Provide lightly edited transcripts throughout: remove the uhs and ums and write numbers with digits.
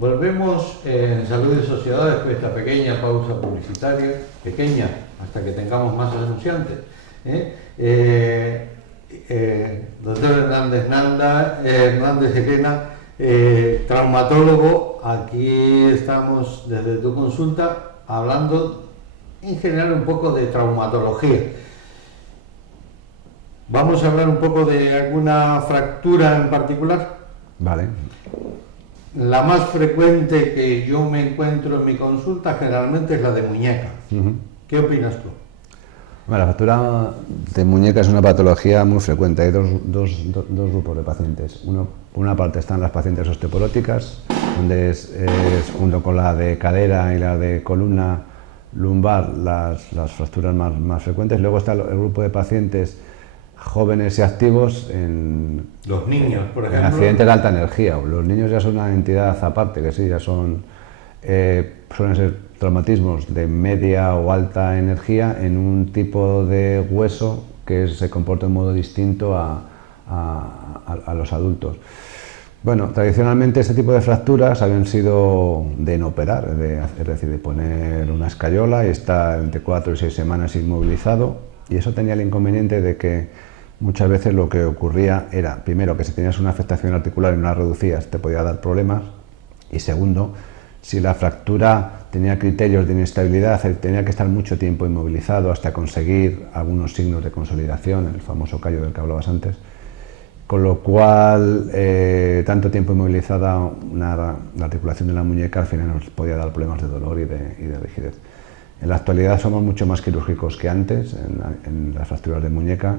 Volvemos en Salud y Sociedad después de esta pequeña pausa publicitaria, pequeña hasta que tengamos más anunciantes. Doctor Hernández Elena, traumatólogo, aquí estamos desde tu consulta hablando en general un poco de traumatología. Vamos a hablar un poco de alguna fractura en particular. Vale. La más frecuente que yo me encuentro en mi consulta generalmente es la de muñeca. ¿Qué opinas tú? Bueno, la fractura de muñeca es una patología muy frecuente. Hay dos grupos de pacientes. Por una parte están las pacientes osteoporóticas, donde es junto con la de cadera y la de columna lumbar las fracturas más frecuentes. Luego está el grupo de pacientes jóvenes y activos los niños, por ejemplo. En accidentes de alta energía. Los niños ya son una entidad aparte, que sí, ya son suelen ser traumatismos de media o alta energía en un tipo de hueso que se comporta de un modo distinto a los adultos. Bueno, tradicionalmente este tipo de fracturas habían sido de no operar, es decir, de poner una escayola y estar entre 4 y 6 semanas inmovilizado, y eso tenía el inconveniente de que muchas veces lo que ocurría era, primero, que si tenías una afectación articular y no la reducías te podía dar problemas, y segundo, si la fractura tenía criterios de inestabilidad, tenía que estar mucho tiempo inmovilizado hasta conseguir algunos signos de consolidación, el famoso callo del que hablabas antes, con lo cual tanto tiempo inmovilizada la articulación de la muñeca al final nos podía dar problemas de dolor y de rigidez. En la actualidad somos mucho más quirúrgicos que antes en las fracturas de muñeca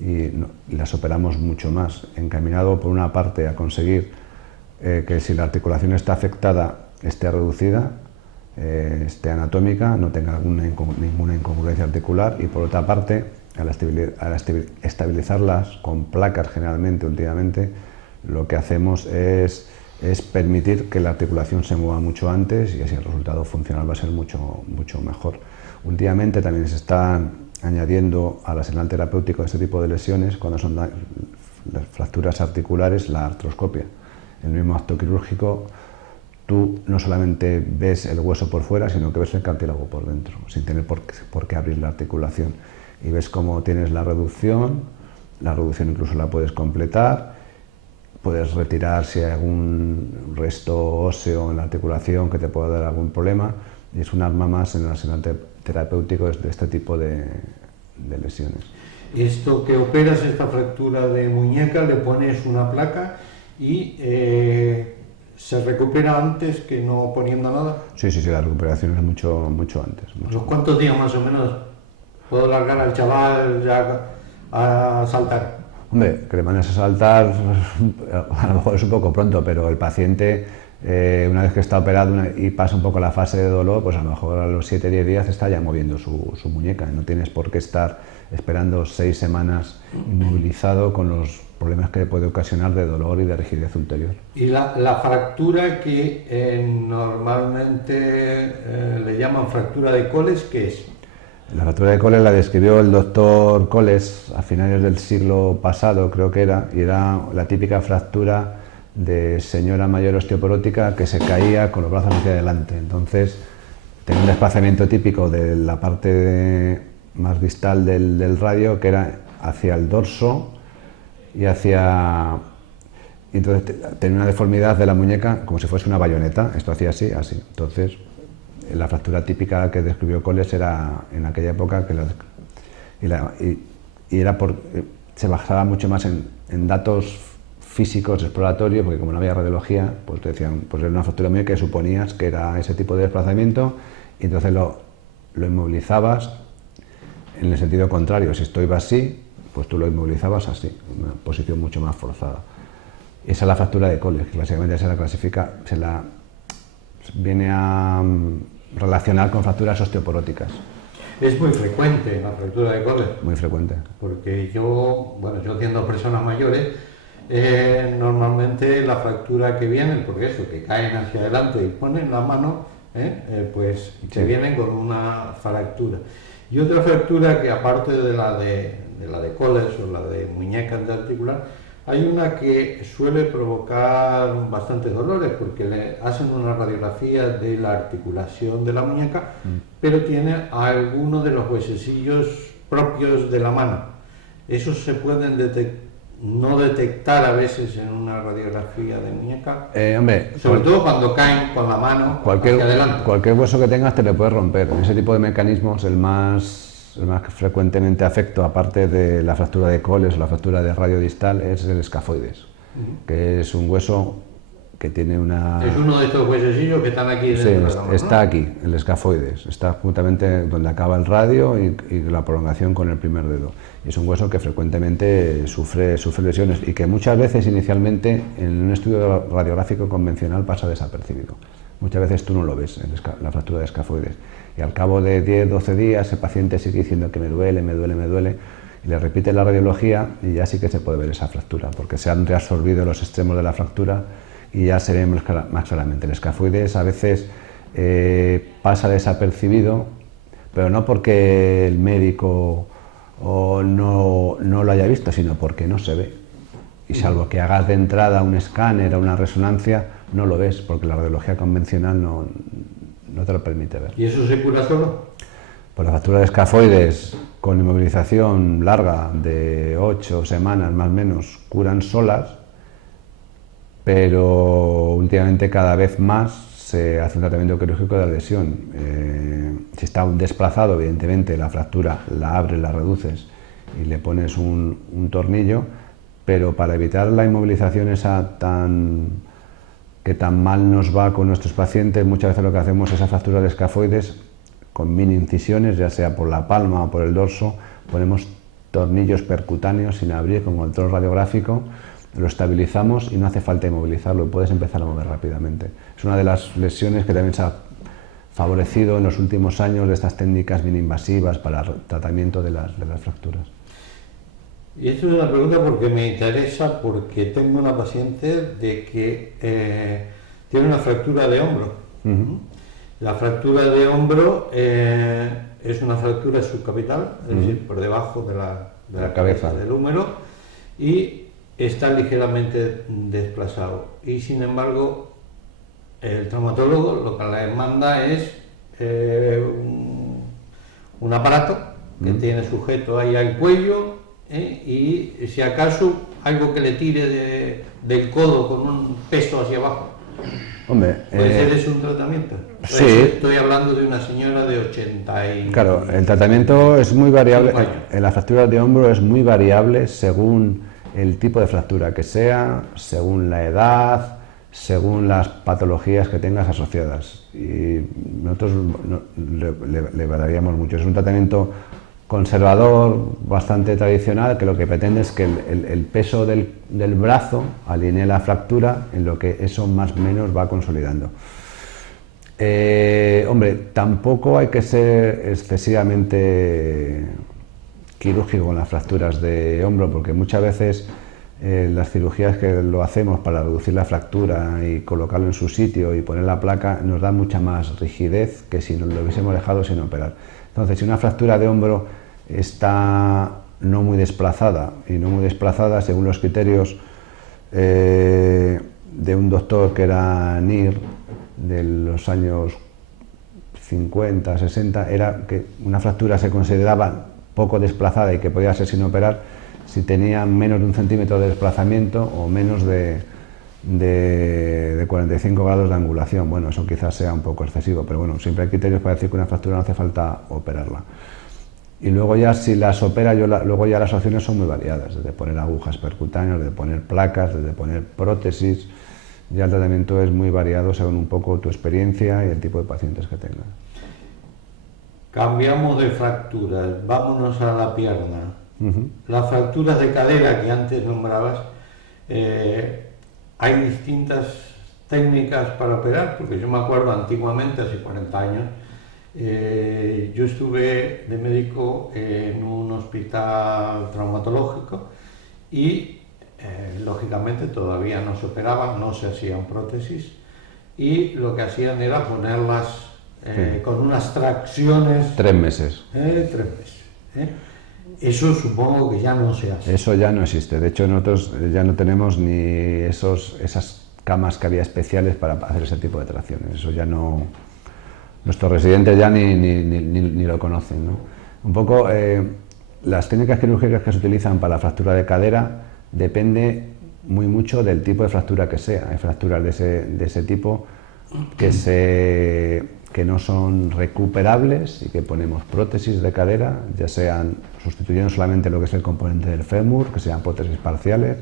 y las operamos mucho más, encaminado por una parte a conseguir que si la articulación está afectada esté reducida, esté anatómica, no tenga ninguna incongruencia articular, y por otra parte al estabilizarlas con placas generalmente últimamente, lo que hacemos es permitir que la articulación se mueva mucho antes, y así el resultado funcional va a ser mucho mejor. Últimamente también se están añadiendo al arsenal terapéutico de este tipo de lesiones, cuando son las fracturas articulares, la artroscopia. En el mismo acto quirúrgico tú no solamente ves el hueso por fuera, sino que ves el cartílago por dentro, sin tener por qué abrir la articulación. Y ves cómo tienes la reducción incluso la puedes completar, puedes retirar si hay algún resto óseo en la articulación que te pueda dar algún problema, y es un arma más en el arsenal terapéutico de este tipo de lesiones. Esto que operas, esta fractura de muñeca, le pones una placa y se recupera antes que no poniendo nada. Sí, la recuperación es mucho antes. ¿Los cuántos días más o menos puedo largar al chaval ya a saltar? Hombre, que le mandes a saltar, a lo mejor es un poco pronto, pero el paciente, una vez que está operado y pasa un poco la fase de dolor, pues a lo mejor a los 7-10 días está ya moviendo su muñeca. No tienes por qué estar esperando 6 semanas inmovilizado con los problemas que puede ocasionar de dolor y de rigidez ulterior. ¿Y la fractura que normalmente le llaman fractura de Coles, qué es? La fractura de Coles la describió el doctor Coles a finales del siglo pasado, creo que era, y era la típica fractura de señora mayor osteoporótica que se caía con los brazos hacia adelante. Entonces tenía un desplazamiento típico de la parte más distal del radio, que era hacia el dorso y entonces tenía una deformidad de la muñeca como si fuese una bayoneta. Esto hacía así. Entonces la fractura típica que describió Coles era en aquella época se basaba mucho más en datos físicos exploratorios, porque como no había radiología, pues te decían, pues era una fractura muñeca que suponías que era ese tipo de desplazamiento, y entonces lo inmovilizabas en el sentido contrario. Si esto iba así, pues tú lo inmovilizabas así, en una posición mucho más forzada. Esa es la fractura de Coles, que básicamente se la viene a relacionar con fracturas osteoporóticas. Es muy frecuente la fractura de Coles. Muy frecuente. Porque yo atiendo a personas mayores, normalmente la fractura que vienen, porque eso, que caen hacia adelante y ponen la mano, pues se vienen con una fractura. Y otra fractura que aparte de la de Coles o la de muñeca articular, Hay una que suele provocar bastantes dolores porque le hacen una radiografía de la articulación de la muñeca, pero tiene algunos de los huesecillos propios de la mano. Esos se pueden no detectar a veces en una radiografía de muñeca, Hombre, sobre todo cuando caen con la mano hacia adelante. Cualquier hueso que tengas te le puede romper. En ese tipo de mecanismos el más frecuentemente afecto, aparte de la fractura de coles o la fractura de radio distal, es el escafoides, que es un hueso que tiene una... Es uno de estos huesecillos que están aquí dentro. Sí, está aquí, el escafoides, está justamente donde acaba el radio y la prolongación con el primer dedo. Es un hueso que frecuentemente sufre lesiones y que muchas veces inicialmente en un estudio radiográfico convencional pasa desapercibido. Muchas veces tú no lo ves, la fractura de escafoides. Y al cabo de 10-12 días el paciente sigue diciendo que me duele, y le repite la radiología y ya sí que se puede ver esa fractura, porque se han reabsorbido los extremos de la fractura y ya se ve más claramente. El escafoides a veces pasa desapercibido, pero no porque el médico no lo haya visto, sino porque no se ve. Y salvo que hagas de entrada un escáner o una resonancia, no lo ves, porque la radiología convencional no te lo permite ver. ¿Y eso se cura solo? Pues la fractura de escafoides con inmovilización larga de 8 semanas más o menos curan solas, pero últimamente cada vez más se hace un tratamiento quirúrgico de adhesión. Si está desplazado, evidentemente la fractura la abres, la reduces y le pones un tornillo, pero para evitar la inmovilización esa que tan mal nos va con nuestros pacientes, muchas veces lo que hacemos es esa fractura de escafoides con mini incisiones, ya sea por la palma o por el dorso, ponemos tornillos percutáneos sin abrir con control radiográfico, lo estabilizamos y no hace falta inmovilizarlo, puedes empezar a mover rápidamente. Es una de las lesiones que también se ha favorecido en los últimos años de estas técnicas bien invasivas para el tratamiento de las fracturas. Y esto es una pregunta porque me interesa, porque tengo una paciente de que tiene una fractura de hombro. La fractura de hombro es una fractura subcapital, es decir, por debajo de la cabeza del húmero, y está ligeramente desplazado. Y sin embargo, el traumatólogo lo que le manda es un aparato que tiene sujeto ahí al cuello, y si acaso algo que le tire del codo con un peso hacia abajo. Hombre, ¿puede ser eso un tratamiento? Sí. Estoy hablando de una señora de 80 y... Claro, el tratamiento es muy variable. En la fractura de hombro es muy variable según el tipo de fractura que sea, según la edad, según las patologías que tengas asociadas. Y nosotros le variaríamos mucho. Es un tratamiento conservador, bastante tradicional, que lo que pretende es que el peso del brazo alinee la fractura en lo que eso más o menos va consolidando. Hombre, tampoco hay que ser excesivamente quirúrgico con las fracturas de hombro, porque muchas veces las cirugías que lo hacemos para reducir la fractura y colocarlo en su sitio y poner la placa nos da mucha más rigidez que si nos lo hubiésemos dejado sin operar. Entonces, si una fractura de hombro está no muy desplazada, y no muy desplazada según los criterios de un doctor que era NIR de los años 50, 60, era que una fractura se consideraba poco desplazada y que podía ser sin operar si tenía menos de 1 centímetro de desplazamiento o menos de 45 grados de angulación. Bueno, eso quizás sea un poco excesivo, pero bueno, siempre hay criterios para decir que una fractura no hace falta operarla. Y luego ya si las opera, luego ya las opciones son muy variadas, desde poner agujas percutáneas, desde poner placas, desde poner prótesis. Ya el tratamiento es muy variado según un poco tu experiencia y el tipo de pacientes que tengas. Cambiamos de fracturas, vámonos a la pierna. Las fracturas de cadera que antes nombrabas, hay distintas técnicas para operar, porque yo me acuerdo antiguamente, hace 40 años, yo estuve de médico en un hospital traumatológico y lógicamente todavía no se operaban, no se hacían prótesis, y lo que hacían era ponerlas con unas tracciones. 3 meses. 3 meses. Eso supongo que ya no se hace. Eso ya no existe. De hecho, nosotros ya no tenemos ni esas camas que había especiales para hacer ese tipo de tracciones. Eso ya no... Nuestros residentes ya ni lo conocen, ¿no? Un poco, las técnicas quirúrgicas que se utilizan para la fractura de cadera depende muy mucho del tipo de fractura que sea. Hay fracturas de ese tipo que no son recuperables y que ponemos prótesis de cadera, ya sean sustituyendo solamente lo que es el componente del fémur, que sean prótesis parciales,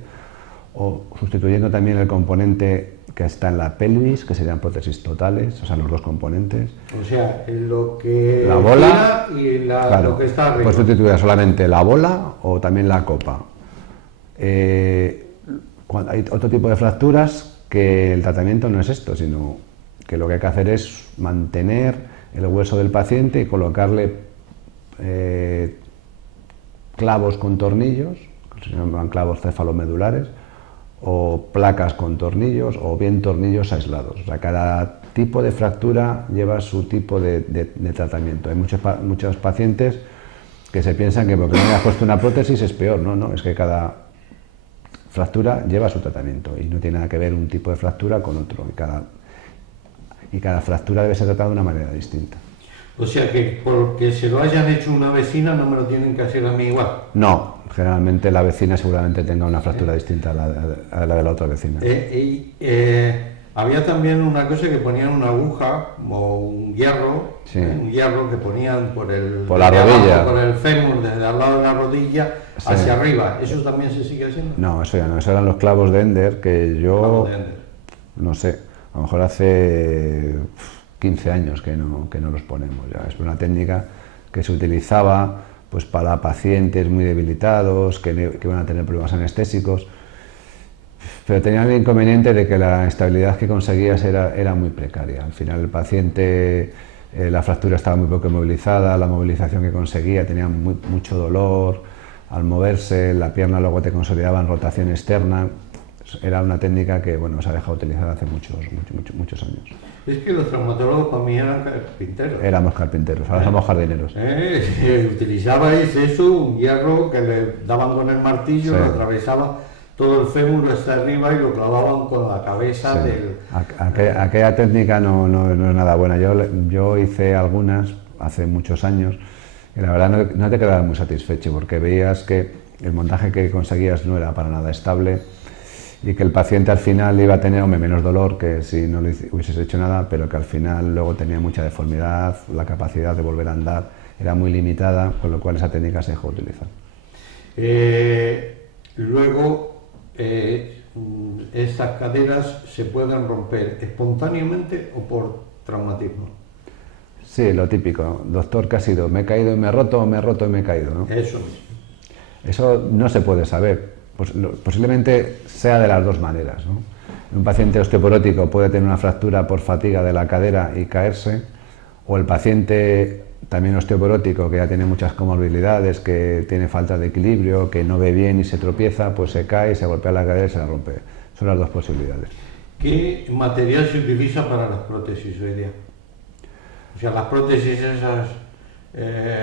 o sustituyendo también el componente que está en la pelvis, que serían prótesis totales, o sea, los dos componentes. O sea, lo que la bola y claro, lo que está arriba. Pues sustituir solamente la bola o también la copa. Hay otro tipo de fracturas que el tratamiento no es esto, sino que lo que hay que hacer es mantener el hueso del paciente y colocarle clavos con tornillos, que se llaman clavos cefalomedulares, o placas con tornillos, o bien tornillos aislados. O sea, cada tipo de fractura lleva su tipo de tratamiento. Hay muchos pacientes que se piensan que porque no le has puesto una prótesis es peor. No, es que cada fractura lleva su tratamiento y no tiene nada que ver un tipo de fractura con otro. Y cada fractura debe ser tratada de una manera distinta. O sea que porque se lo hayan hecho una vecina no me lo tienen que hacer a mí igual. No, generalmente la vecina seguramente tenga una fractura distinta a la de la otra vecina. Había también una cosa que ponían una aguja o un hierro, sí. Un hierro que ponían por la rodilla, por el fémur, desde al lado de la rodilla sí. Hacia arriba. ¿Eso también se sigue haciendo? No, eso ya no. Eso eran los clavos de Ender que yo, no sé, a lo mejor hace 15 años que no los ponemos ya. Es una técnica que se utilizaba pues para pacientes muy debilitados, que iban a tener problemas anestésicos, pero tenía el inconveniente de que la estabilidad que conseguías era muy precaria. Al final el paciente, la fractura estaba muy poco movilizada, la movilización que conseguía tenía mucho dolor, al moverse la pierna luego te consolidaba en rotación externa. Era una técnica que bueno, se ha dejado utilizar hace muchos años. Es que los traumatólogos para mí eran carpinteros. Éramos carpinteros, ahora somos jardineros. Utilizabais eso, un hierro que le daban con el martillo, sí. Lo atravesaba todo el fémur hasta arriba y lo clavaban con la cabeza, sí. Aquella técnica no es nada buena. Yo hice algunas hace muchos años y la verdad no te quedabas muy satisfecho porque veías que el montaje que conseguías no era para nada estable y que el paciente al final iba a tener menos dolor que si no le hubieses hecho nada, pero que al final luego tenía mucha deformidad, la capacidad de volver a andar era muy limitada, con lo cual esa técnica se dejó de utilizar. Luego, estas caderas se pueden romper espontáneamente o por traumatismo. Sí, lo típico. Doctor, ¿qué ha sido? ¿Me he caído y me he roto o me he roto y me he caído? ¿No? Eso mismo. Eso no se puede saber. Posiblemente sea de las dos maneras, ¿no? Un paciente osteoporótico puede tener una fractura por fatiga de la cadera y caerse, o el paciente también osteoporótico que ya tiene muchas comorbilidades, que tiene falta de equilibrio, que no ve bien y se tropieza, pues se cae, se golpea la cadera y se la rompe. Son las dos posibilidades. ¿Qué material se utiliza para las prótesis hoy día? O sea, las prótesis esas,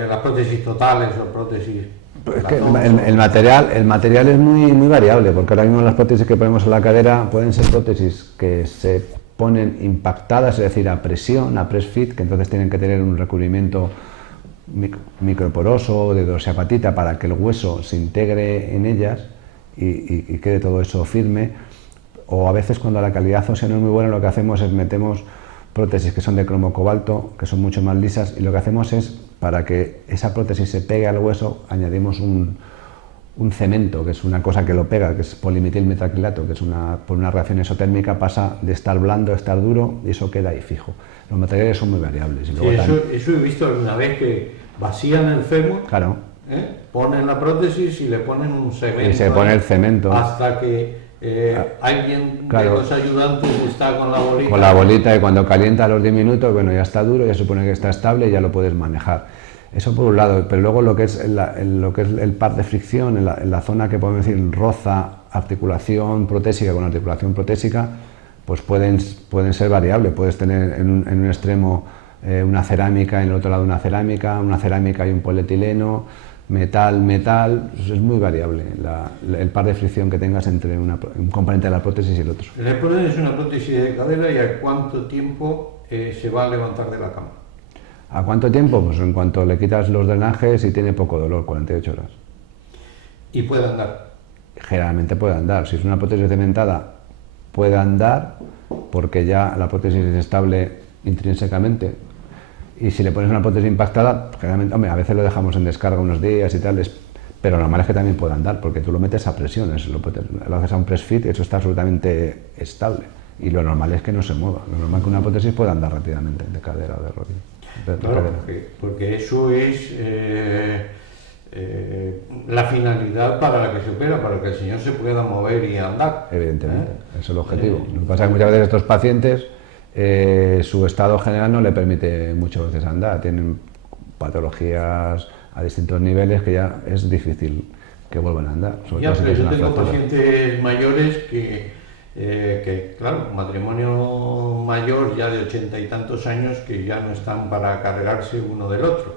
las prótesis totales o prótesis... Es que el material es muy variable, porque ahora mismo las prótesis que ponemos en la cadera pueden ser prótesis que se ponen impactadas, es decir, a presión, a press fit, que entonces tienen que tener un recubrimiento microporoso de dorsapatita para que el hueso se integre en ellas y quede todo eso firme. O a veces cuando la calidad ósea no es muy buena, lo que hacemos es metemos prótesis que son de cromo cobalto, que son mucho más lisas, y lo que hacemos es, para que esa prótesis se pegue al hueso, añadimos un cemento, que es una cosa que lo pega, que es polimetilmetacrilato, que es por una reacción exotérmica pasa de estar blando a estar duro y eso queda ahí fijo. Los materiales son muy variables. Y luego eso he visto alguna vez que vacían el fémur, claro. Ponen la prótesis y le ponen un cemento. Y se pone el cemento. Hasta que alguien claro. de los ayudantes está con la bolita. Con la bolita y cuando calienta a los 10 minutos, bueno, ya está duro, ya se supone que está estable y ya lo puedes manejar. Eso por un lado, pero luego lo que es el par de fricción, en la zona que podemos decir roza articulación protésica con articulación protésica, pues pueden ser variables. Puedes tener en un extremo una cerámica, en el otro lado una cerámica y un polietileno, metal, es muy variable el par de fricción que tengas entre un componente de la prótesis y el otro. Le pones una prótesis de cadera y ¿a cuánto tiempo se va a levantar de la cama? ¿A cuánto tiempo? Pues en cuanto le quitas los drenajes y tiene poco dolor, 48 horas. ¿Y puede andar? Generalmente puede andar. Si es una prótesis cementada, puede andar porque ya la prótesis es estable intrínsecamente. Y si le pones una prótesis impactada, generalmente, hombre, a veces lo dejamos en descarga unos días y tal, pero lo normal es que también pueda andar porque tú lo metes a presión, lo haces a un press fit y eso está absolutamente estable. Y lo normal es que no se mueva. Lo normal es que una prótesis pueda andar rápidamente de cadera o de rodilla. Claro, porque eso es la finalidad para la que se opera, para que el señor se pueda mover y andar. Evidentemente, ese es el objetivo. Lo que pasa es que muchas veces estos pacientes, su estado general no le permite muchas veces andar, tienen patologías a distintos niveles que ya es difícil que vuelvan a andar. Sobre todo si yo tengo pacientes mayores que, claro, matrimonio mayor ya de 80 y tantos años que ya no están para cargarse uno del otro.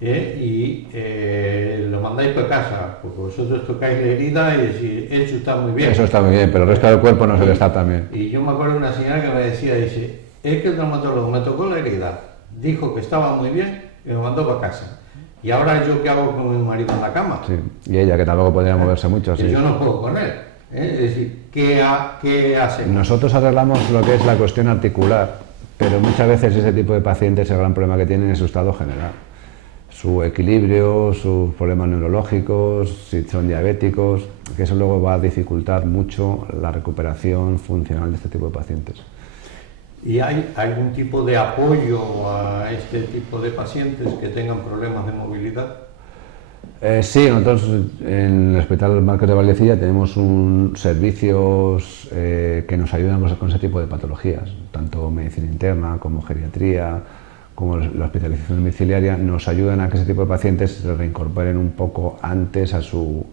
Y lo mandáis para casa, porque vosotros tocáis la herida y decís, eso está muy bien. Eso está muy bien, pero el resto del cuerpo no se le está tan bien. Y yo me acuerdo de una señora que me decía, dice, es que el traumatólogo me tocó la herida, dijo que estaba muy bien y me mandó para casa. ¿Y ahora yo qué hago con mi marido en la cama? Sí. Y ella, que tampoco podría moverse mucho. Que yo no puedo con él. Es decir, ¿qué hacemos? Nosotros arreglamos lo que es la cuestión articular, pero muchas veces ese tipo de pacientes el gran problema que tienen es su estado general. Su equilibrio, sus problemas neurológicos, si son diabéticos, que eso luego va a dificultar mucho la recuperación funcional de este tipo de pacientes. ¿Y hay algún tipo de apoyo a este tipo de pacientes que tengan problemas de movilidad? Sí, nosotros en el Hospital Marcos de Vallecilla tenemos servicios que nos ayudan con ese tipo de patologías, tanto medicina interna como geriatría, como la hospitalización domiciliaria, nos ayudan a que ese tipo de pacientes se reincorporen un poco antes a su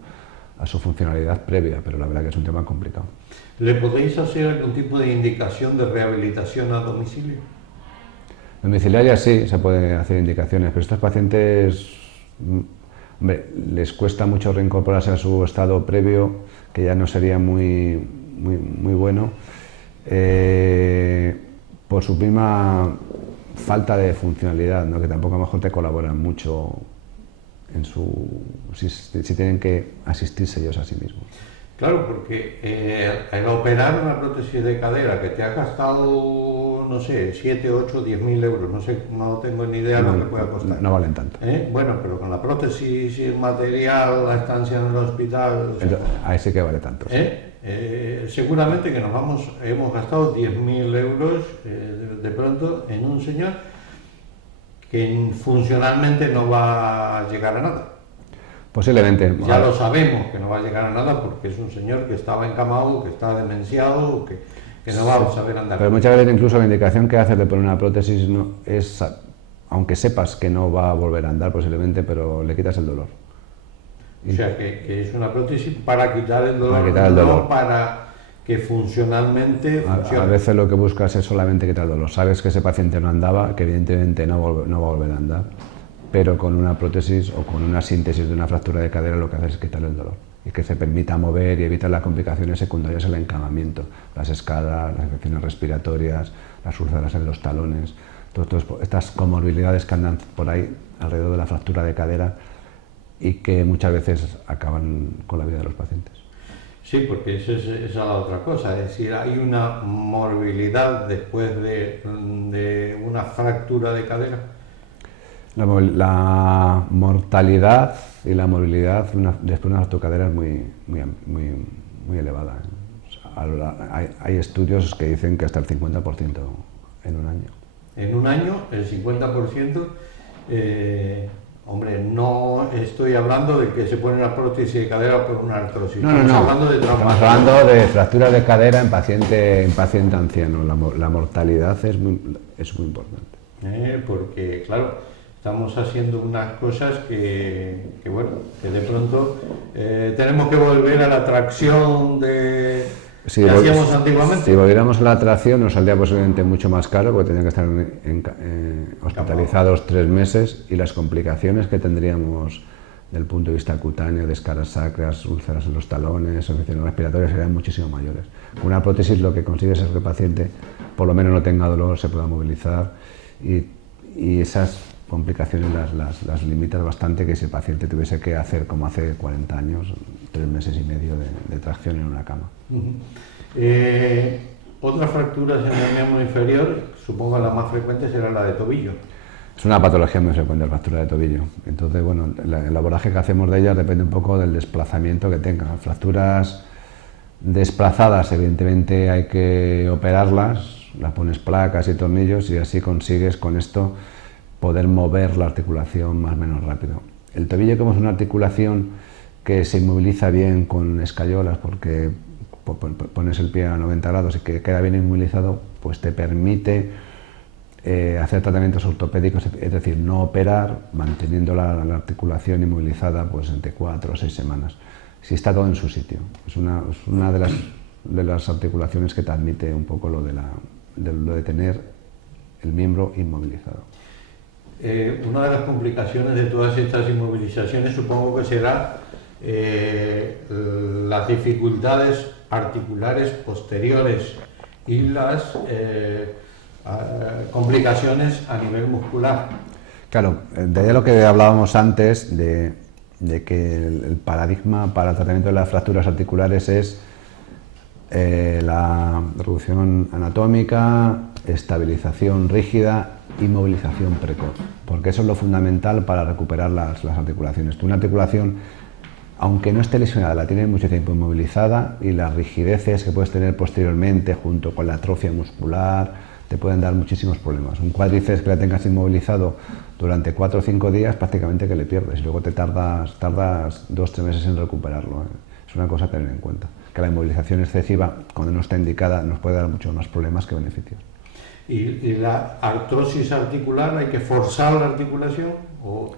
funcionalidad previa, pero la verdad que es un tema complicado. ¿Le podéis hacer algún tipo de indicación de rehabilitación a domicilio? Domiciliaria sí, se pueden hacer indicaciones, pero estos pacientes, hombre, les cuesta mucho reincorporarse a su estado previo, que ya no sería muy bueno, por su misma falta de funcionalidad, ¿no? Que tampoco a lo mejor te colaboran mucho en si tienen que asistirse ellos a sí mismos. Claro, porque el operar una prótesis de cadera que te ha gastado, no sé, 7, 8, 10.000 euros, no sé, no tengo ni idea de lo que pueda costar. No valen tanto. Bueno, pero con la prótesis y el material, la estancia en el hospital... Ahí sí que vale tanto. Sí. Seguramente que hemos gastado 10.000 euros de pronto en un señor que funcionalmente no va a llegar a nada. Posiblemente. Ya lo sabemos que no va a llegar a nada porque es un señor que estaba encamado, que está demenciado, que no va a saber andar. Pero muchas veces incluso la indicación que haces de poner una prótesis es, aunque sepas que no va a volver a andar posiblemente, pero le quitas el dolor. O sea, que es una prótesis para quitar el dolor, no para que funcionalmente funcione. A veces lo que buscas es solamente quitar el dolor. Sabes que ese paciente no andaba, que evidentemente no va a volver a andar, pero con una prótesis o con una síntesis de una fractura de cadera lo que haces es quitarle el dolor y que se permita mover y evitar las complicaciones secundarias al encamamiento, las escadas, las infecciones respiratorias, las úlceras en los talones, todas estas comorbilidades que andan por ahí alrededor de la fractura de cadera y que muchas veces acaban con la vida de los pacientes. Sí, porque esa es la otra cosa, es decir, hay una morbilidad después de una fractura de cadera. La mortalidad y la morbilidad después de una fractura de cadera es muy elevada. O sea, hay estudios que dicen que hasta el 50% en un año. En un año, el 50%, hombre, no estoy hablando de que se pone una prótesis de cadera por una artrosis. No. Estamos hablando de fractura de cadera en paciente anciano. La mortalidad es muy importante. Porque, claro, estamos haciendo unas cosas que de pronto tenemos que volver a la atracción que hacíamos antiguamente. Si volviéramos a la atracción nos saldría posiblemente mucho más caro porque tendrían que estar hospitalizados 3 meses y las complicaciones que tendríamos del punto de vista cutáneo, descargas sacras, úlceras en los talones, infecciones respiratorias serían muchísimo mayores. Con una prótesis lo que consigues es que el paciente por lo menos no tenga dolor, se pueda movilizar y esas complicaciones las limitas bastante, que si el paciente tuviese que hacer como hace 40 años, 3 meses y medio de tracción en una cama. Otras fracturas en el miembro inferior, supongo la más frecuente será la de tobillo. Es una patología muy frecuente la fractura de tobillo. Entonces, bueno, el abordaje que hacemos de ellas depende un poco del desplazamiento que tenga. Fracturas desplazadas, evidentemente hay que operarlas, las pones placas y tornillos y así consigues con esto poder mover la articulación más o menos rápido. El tobillo, como es una articulación que se inmoviliza bien con escayolas, porque pones el pie a 90 grados y que queda bien inmovilizado, pues te permite hacer tratamientos ortopédicos, es decir, no operar, manteniendo la articulación inmovilizada pues entre 4 o 6 semanas, si está todo en su sitio. Es una de las articulaciones que te admite un poco lo de tener el miembro inmovilizado. Una de las complicaciones de todas estas inmovilizaciones supongo que será las dificultades articulares posteriores y las complicaciones a nivel muscular. Claro, de ahí lo que hablábamos antes de que el paradigma para el tratamiento de las fracturas articulares es la reducción anatómica, estabilización rígida y movilización precoz, porque eso es lo fundamental para recuperar las articulaciones. Tú, una articulación, aunque no esté lesionada, la tienes mucho tiempo inmovilizada y las rigideces que puedes tener posteriormente junto con la atrofia muscular te pueden dar muchísimos problemas. Un cuádriceps que la tengas inmovilizado durante 4 o 5 días prácticamente que le pierdes y luego te tardas 2 o 3 meses en recuperarlo. Es una cosa a tener en cuenta, que la inmovilización excesiva, cuando no está indicada, nos puede dar muchos más problemas que beneficios. ¿Y la artrosis articular, hay que forzar la articulación o...?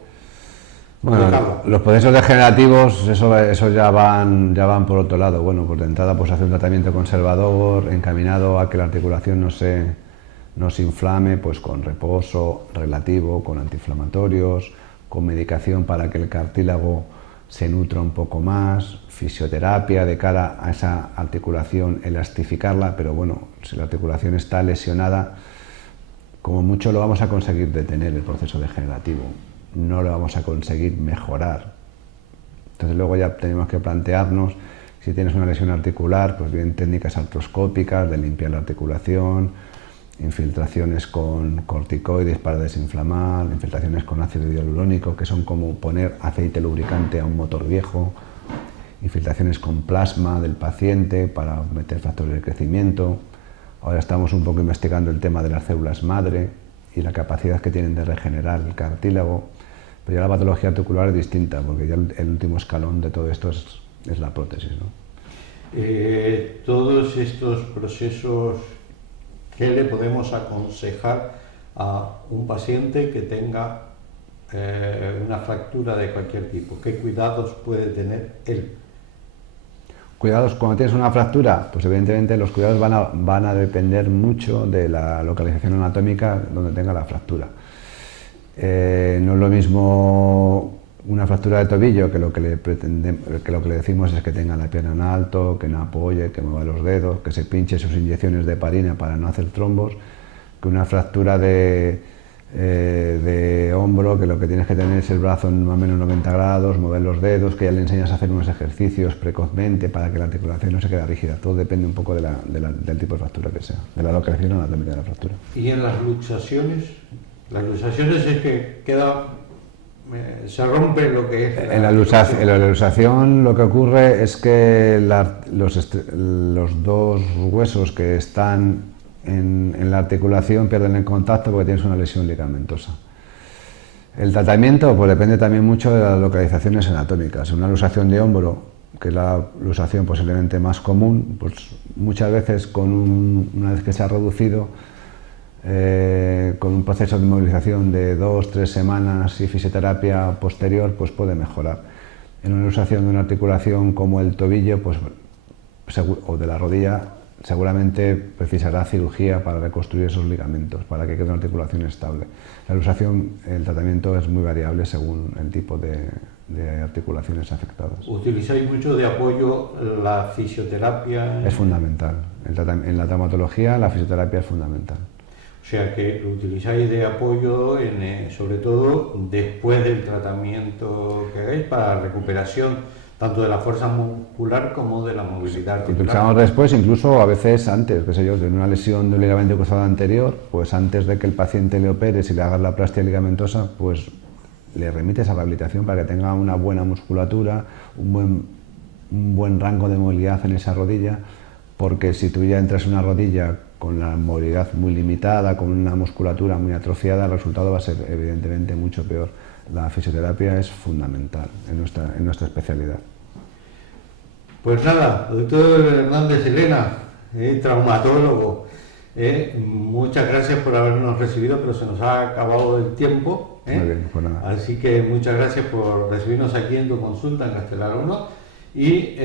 Bueno, los procesos degenerativos, eso ya van por otro lado. Bueno, pues de entrada pues hacer un tratamiento conservador, encaminado a que la articulación no se inflame, pues con reposo relativo, con antiinflamatorios, con medicación para que el cartílago se nutra un poco más, fisioterapia de cara a esa articulación, elastificarla, pero bueno, si la articulación está lesionada, como mucho lo vamos a conseguir detener el proceso degenerativo, no lo vamos a conseguir mejorar. Entonces luego ya tenemos que plantearnos, si tienes una lesión articular, pues bien técnicas artroscópicas de limpiar la articulación, infiltraciones con corticoides para desinflamar, infiltraciones con ácido hialurónico, que son como poner aceite lubricante a un motor viejo, infiltraciones con plasma del paciente para meter factores de crecimiento. Ahora estamos un poco investigando el tema de las células madre y la capacidad que tienen de regenerar el cartílago, pero ya la patología articular es distinta, porque ya el último escalón de todo esto es la prótesis, ¿no? Todos estos procesos, ¿qué le podemos aconsejar a un paciente que tenga una fractura de cualquier tipo? ¿Qué cuidados puede tener él? Cuidados, cuando tienes una fractura, pues evidentemente los cuidados van a depender mucho de la localización anatómica donde tenga la fractura. No es lo mismo una fractura de tobillo, que lo que le decimos es que tenga la pierna en alto, que no apoye, que mueva los dedos, que se pinche sus inyecciones de heparina para no hacer trombos, que una fractura de hombro, que lo que tienes que tener es el brazo en más o menos 90 grados, mover los dedos, que ya le enseñas a hacer unos ejercicios precozmente para que la articulación no se quede rígida. Todo depende un poco del tipo de fractura que sea, de la localización anatómica de la fractura. ¿Y en las luxaciones? Las luxaciones es que se rompe lo que es... En la luxación lo que ocurre es que los dos huesos que están en la articulación pierden el contacto porque tienes una lesión ligamentosa. El tratamiento pues depende también mucho de las localizaciones anatómicas. Una luxación de hombro, que es la luxación posiblemente más común, pues muchas veces una vez que se ha reducido, con un proceso de inmovilización de 2 o 3 semanas y fisioterapia posterior, pues puede mejorar. En una luxación de una articulación como el tobillo pues, o de la rodilla, seguramente precisará cirugía para reconstruir esos ligamentos, para que quede una articulación estable. La luxación, el tratamiento es muy variable según el tipo de de articulaciones afectadas. ¿Utilizáis mucho de apoyo la fisioterapia? Es fundamental. En la traumatología la fisioterapia es fundamental. O sea que lo utilizáis de apoyo, sobre todo después del tratamiento que hagáis para recuperación tanto de la fuerza muscular como de la movilidad articular. Utilizamos después, incluso a veces antes, qué sé yo, de una lesión de un ligamento cruzado anterior, pues antes de que el paciente le operes y le hagas la plastia ligamentosa, pues le remites a rehabilitación para que tenga una buena musculatura, un buen rango de movilidad en esa rodilla, porque si tú ya entras en una rodilla con la movilidad muy limitada, con una musculatura muy atrofiada, el resultado va a ser evidentemente mucho peor. La fisioterapia es fundamental en nuestra especialidad. Pues nada, doctor Hernández Elena, traumatólogo, muchas gracias por habernos recibido, pero se nos ha acabado el tiempo. Muy bien, pues nada. Así que muchas gracias por recibirnos aquí en tu consulta en Castelar 1. Y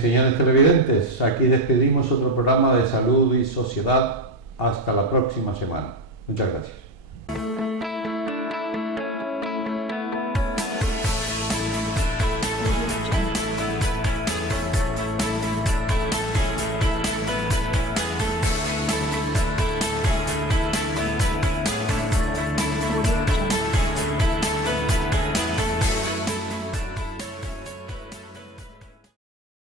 señores televidentes, aquí despedimos otro programa de salud y sociedad. Hasta la próxima semana. Muchas gracias.